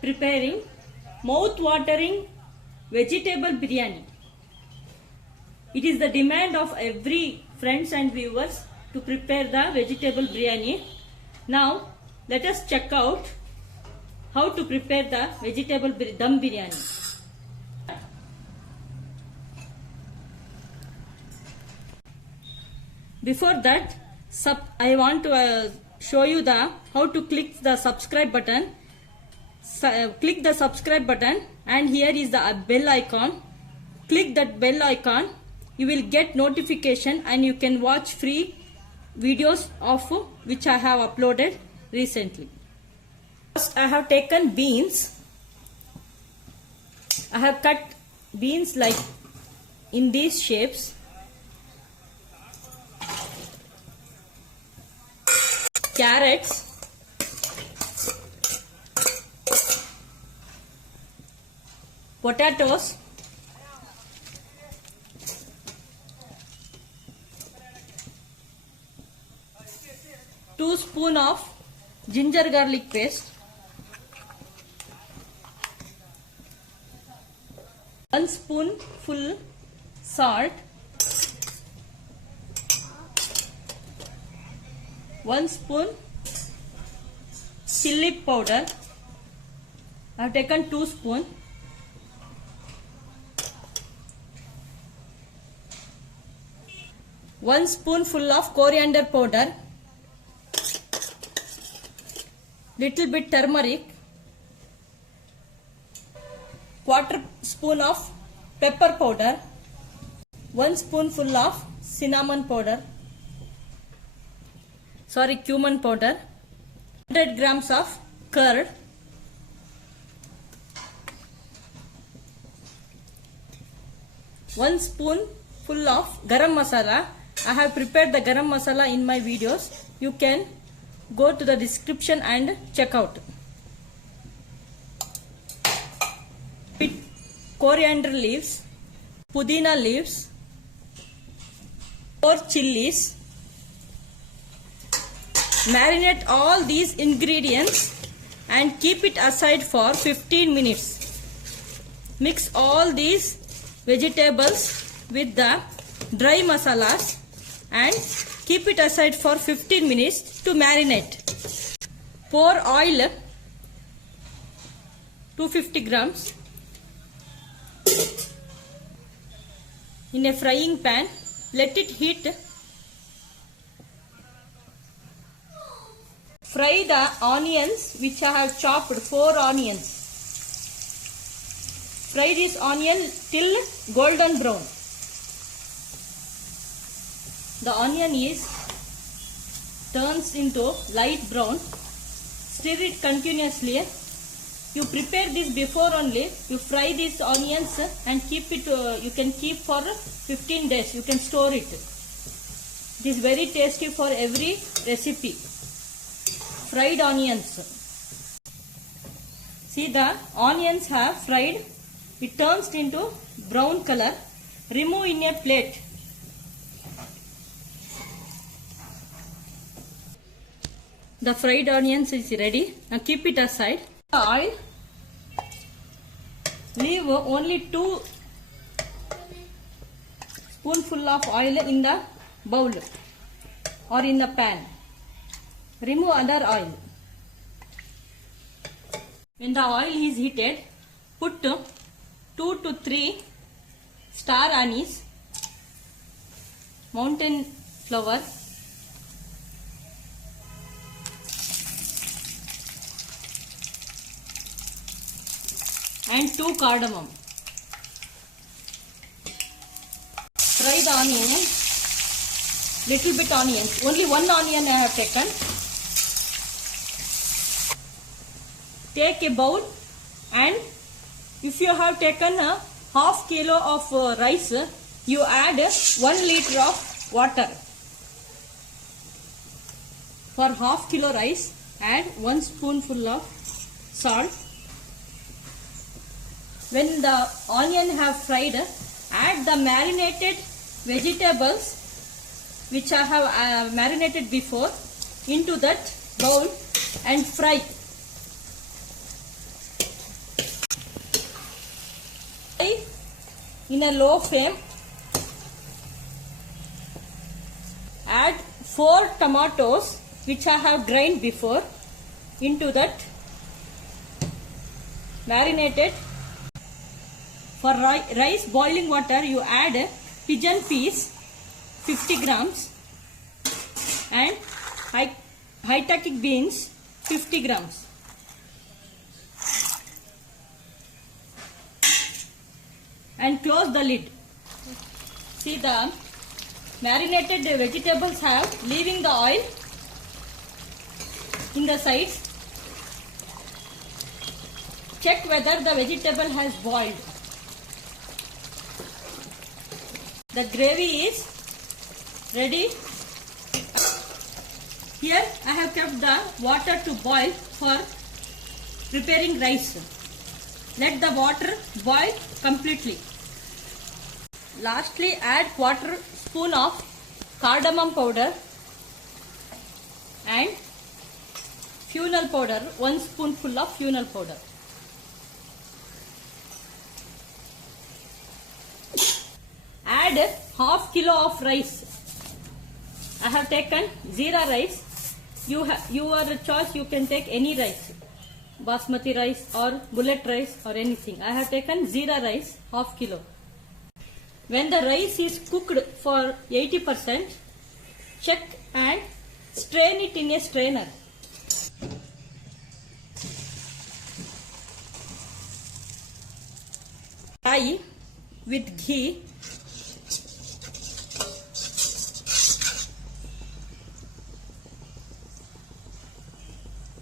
preparing mouth-watering vegetable biryani. It is the demand of every friends and viewers to prepare the vegetable biryani. Now let us check out how to prepare the vegetable dum biryani. Before that, I want to show you the how to click the subscribe button. Click the subscribe button and here is the bell icon. Click that bell icon. You will get notification and you can watch free videos of which I have uploaded recently. First I have taken beans. I have cut beans like in these shapes. Carrots, potatoes, two spoons of ginger garlic paste, 1 spoonful salt, 1 spoon chili powder. I have taken 2 spoons. One spoonful of coriander powder, little bit turmeric, 1/4 spoon of pepper powder, 1 spoonful of cumin powder, 100 grams of curd, 1 spoonful of garam masala. I have prepared the garam masala in my videos. You can go to the description and check out. With coriander leaves, pudina leaves, 4 chilies. Marinate all these ingredients and keep it aside for 15 minutes. Mix all these vegetables with the dry masalas and keep it aside for 15 minutes to marinate. Pour oil 250 grams in a frying pan. Let it heat. Fry the onions which I have chopped, 4 onions. Fry this onion till golden brown. The onion turns into light brown. Stir it continuously. You prepare this before only. You fry these onions and keep it. You can keep for 15 days. You can store it. It is very tasty for every recipe. Fried onions. See, the onions have fried. It turns into brown color. Remove in a plate. The fried onions is ready. Now keep it aside. The oil. Leave only 2 spoonful of oil in the bowl or in the pan. Remove other oil. When the oil is heated, put 2 to 3 star anise, mountain flower, and 2 cardamom. Fry the onion, little bit onions. Only 1 onion I have taken. Take a bowl and if you have taken a half kilo of rice, you add 1 liter of water. For half kilo rice, add 1 spoonful of salt. When the onion have fried, add the marinated vegetables which I have marinated before into that bowl and fry. in a low flame. Add 4 tomatoes which I have grind before into that. Marinated. For rice boiling water, you add pigeon peas 50 grams and Hitaki beans 50 grams. And close the lid. See, the marinated vegetables have leaving the oil in the sides. Check whether the vegetable has boiled. The gravy is ready. Here I have kept the water to boil for preparing rice. Let the water boil completely. Lastly, add quarter spoon of cardamom powder and fennel powder, 1 spoonful of fennel powder. Add half kilo of rice. I have taken Jeera rice. Your choice, you can take any rice, basmati rice or bullet rice or anything. I have taken Jeera rice, half kilo. When the rice is cooked for 80%, check and strain it in a strainer. Fry with ghee.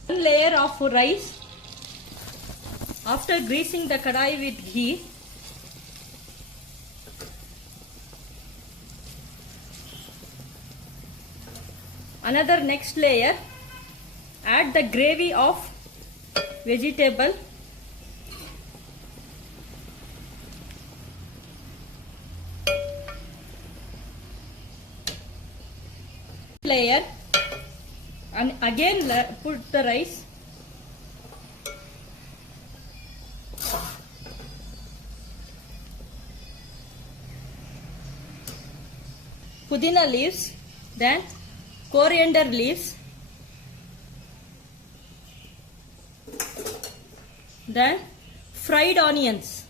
One layer of rice. After greasing the kadai with ghee, another next layer. Add the gravy of vegetable. Layer. And again put the rice. Pudina leaves, then coriander leaves, then fried onions.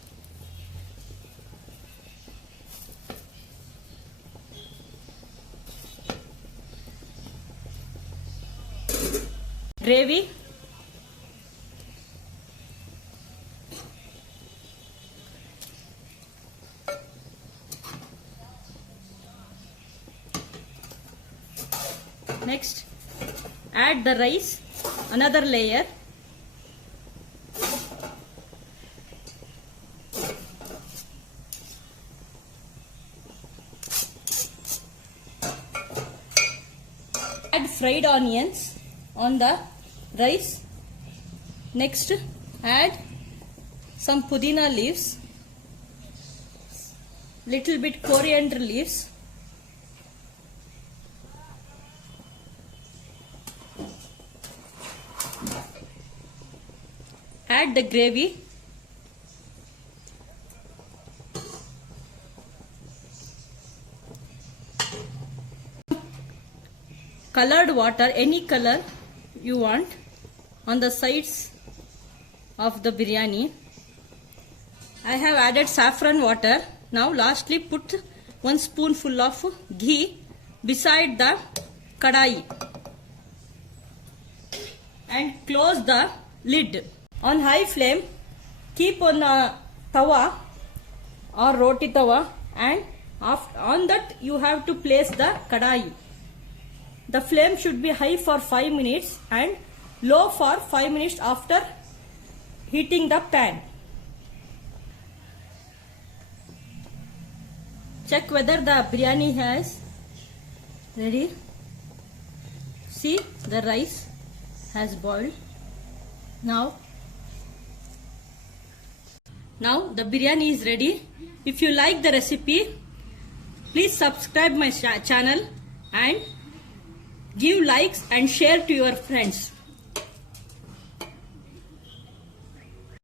Gravy. Next, add the rice, another layer. Add fried onions on the rice. Next, add some pudina leaves, little bit coriander leaves, add the gravy, colored water, any color you want, on the sides of the biryani. I have added saffron water. Now lastly put 1 spoonful of ghee beside the kadai and close the lid. On high flame, keep on a tawa or roti tawa, and on that you have to place the kadai. The flame should be high for 5 minutes and low for 5 minutes after heating the pan. Check whether the biryani has ready. See, the rice has boiled. Now the biryani is ready. If you like the recipe, please subscribe my channel and give likes and share to your friends.